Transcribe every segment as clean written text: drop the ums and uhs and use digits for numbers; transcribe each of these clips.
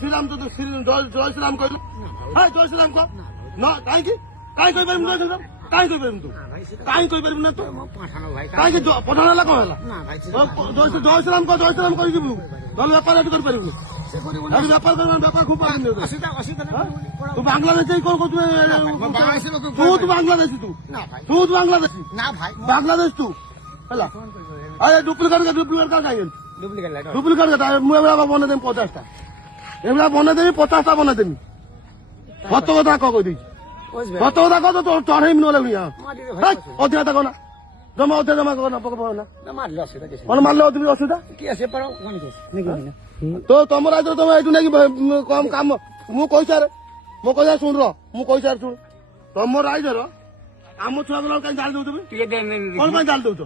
শ্রীরাম তো জয় শ্রীরাম কইলু হ্যাঁ জয় শ্রীরাম কহ না কাই কি কাই কই পারিম জয় শ্রীরাম কাই কই পারিম তু কাই কই পারিম না তো কাই কি পঠানা লা কহলা জয় শ্রীরাম কই দিবু নলে ব্যাপার এত করে পারিবু আর ব্যাপার করব ব্যাপার খুব পারিম তু বাংলাদেশে কোন কত তুই বাংলাদেশি তুই বাংলাদেশি না ভাই বাংলাদেশ তু হলা আরে ডুপ্লিকেট কা কাই ডুপ্লিকেট কা মু এবা বনে দেম 50টা এবা বনে দেবি 50টা বনে দেবি কত কথা কই দিছি কত কথা কত তো চড়াই নলে অধিয়া থাকো না জমা অধিয়া জমা করো না পকো না মারলে অসুবিধা কোন মারলে তুমি অসুবিধা কি আছে পারো তো তোমার আজ তুমি এটু নাকি কম কাম মু কইছার মু কইছা শুন র মু কইছার শুন তোমার আইজর আম ছুয়া গুলো কাই জাল দউ তুমি কোন কাই জাল দউছ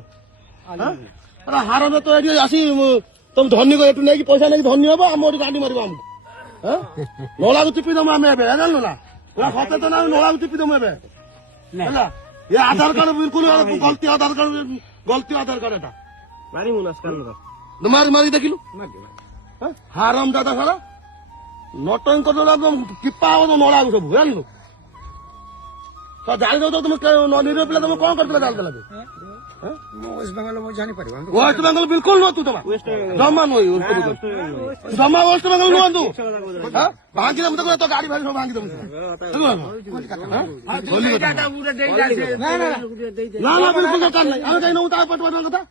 আরে হারবে তো এটি আসি তুমি ধনী কো এটু নাকি পয়সা নাকি ধনী হবো আমার গাড়ি মারিব আমকু হ্যাঁ নলাগু চিপি দম আমি এবে জানো না ওরা সচেতন আমি নলাগু চিপি দম এবে ହେଲା ये आधार कार्ड बिल्कुल गलती आधार कार्ड এটা মারি মুনাস কান মারি দেখিলু হারাম দাদা সারা নটন করলা কিপা হবো নলাগু সব জানলু তো জাল দও তুমি নিরীহ পিলা তুমি কোন করতে জাল দেলা ওয়েস্ট বেঙ্গল মই জানি পারিব ওয়েস্ট বেঙ্গল বিলকুল ন তু তোমা জমা নই জমা ওয়েস্ট বেঙ্গল ন তু হ্যাঁ ভাঙি দম তো গাড়ি ভাড়ি সব ভাঙি দম না না বিলকুল দরকার নাই আমি যাই নউ তা পট পট কথা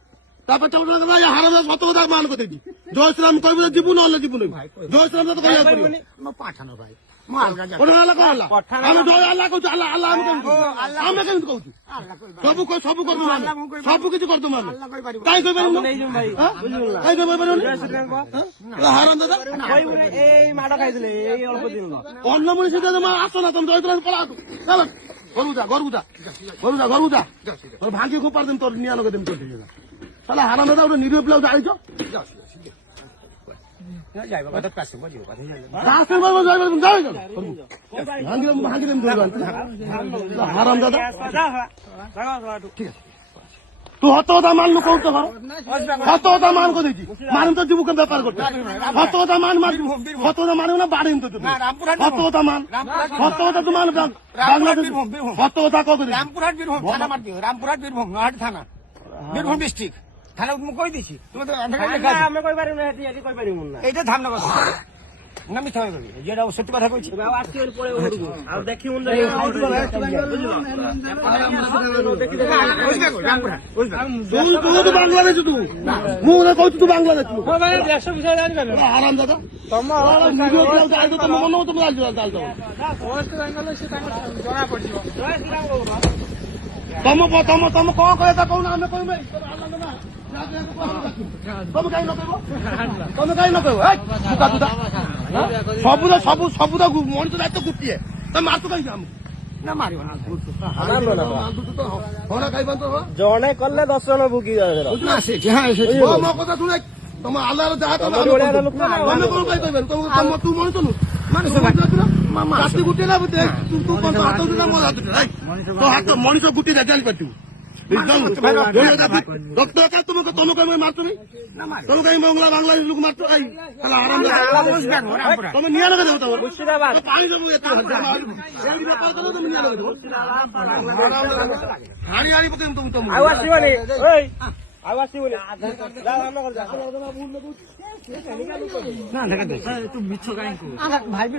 তারপর কথা হারাবে সত কথা মান করতে দি জয় শ্রীরাম কইবে জীবন হলে জীবন জয় শ্রীরাম তো কইয়া করিব পাঠানো ভাই আমি জয় আল্লাহ কইছি আল্লাহ আল্লাহ আমি কেন কইছি সবু করবো সবু কিছু করতো মানে তাই কই পারিম তাই কই পারিম হারাম দাদা এই মাটা খাইছিলে এই অল্প দিন অন্য মনীষী মা আসো না তুমি জয় পড়া চলো গরুদা তোর ভাঙ্গি খুব পারদিন তোর নিয়ে আনো দিন তোর তাহলে হারাম দাদা ওটা নিরীহ প্লেও যাইছ হারাম দাদা তু হত কথা মানলু কৌত হত কথা মান করেছি মানিম তো জীবকে ব্যাপার করতে হত কথা মান মারিব হত কথা মানিব না বাড়িম তো হত কথা মান হত কথা তো মান বাংলাদেশ হত কথা কত রামপুরহাট বীরভূম থানা মার দিও রামপুরহাট বীরভূম নহাটি থানা বীরভূম ডিস্ট্রিক্ট থানা তুমি কই দিছি তুমি তো আমি কই পারিম না এটি কই পারিম না এইটা ধামনা কথা না মিথ্যা হয়ে গেল যেটা সত্যি কথা কইছি আজকে পরে ওরগো আর দেখি উন তুই বাংলাদেশ তুই মু না কইছি তুই বাংলাদেশ তুই দেশ বিষয় জানি না আরাম দাদা তোমার ভিডিও কল যাই তো তোমার মনে তুমি জাল দাও ওয়েস্ট বেঙ্গল সে তাঙ্গ জনা পড়ছিও তম কଣ କହିବା ତା କହୁନ ଆମେ କହିବୁ ତମେ କାହିଁ ନ କହିବ ସବୁ ତ ମଣିଷ ଦାୟିତ୍ୱ ଗୋଟିଏ ତମେ ମାରୁଛ କାହିଁକି ଆମକୁ ନା ମାରିବ ଜଣେ କଲେ 10 ଜଣ ଭୁଗି ମୋ କଥା ଶୁଣେ ତମ ଆଲ୍ଲାହର ଯାହା ତମେ କଣ କହିପାରିବ ତୁ ମଣିଷ ନୁ ରାତି ଗୁଟେ ନା ହାତ ଉଠିଲା ମୋ ହାତ ମଣିଷ ଗୁଟି ଜାଣିପାରିବୁ ରକ୍ତ ତମେ କାହିଁ ମାରୁଛ ତମେ କାହିଁ ବାଂଲାଦେଶ ଲୋକ ମାରୁଛ ତମେ ନିଆଁ ଲଗେଇ ଦେବ ପାଣି ସବୁ ବେପାର କର ତମେ ନିଆଁ ଲଗେଇ ଦେବ ହାଣି ହାଣି ପକେଇବୁ ତମକୁ ଆଉ ଆସିବନି ଆଉ ଆସିବନି ନା ତୁ ମିଛ କାହିଁକି ଭାଇ ବି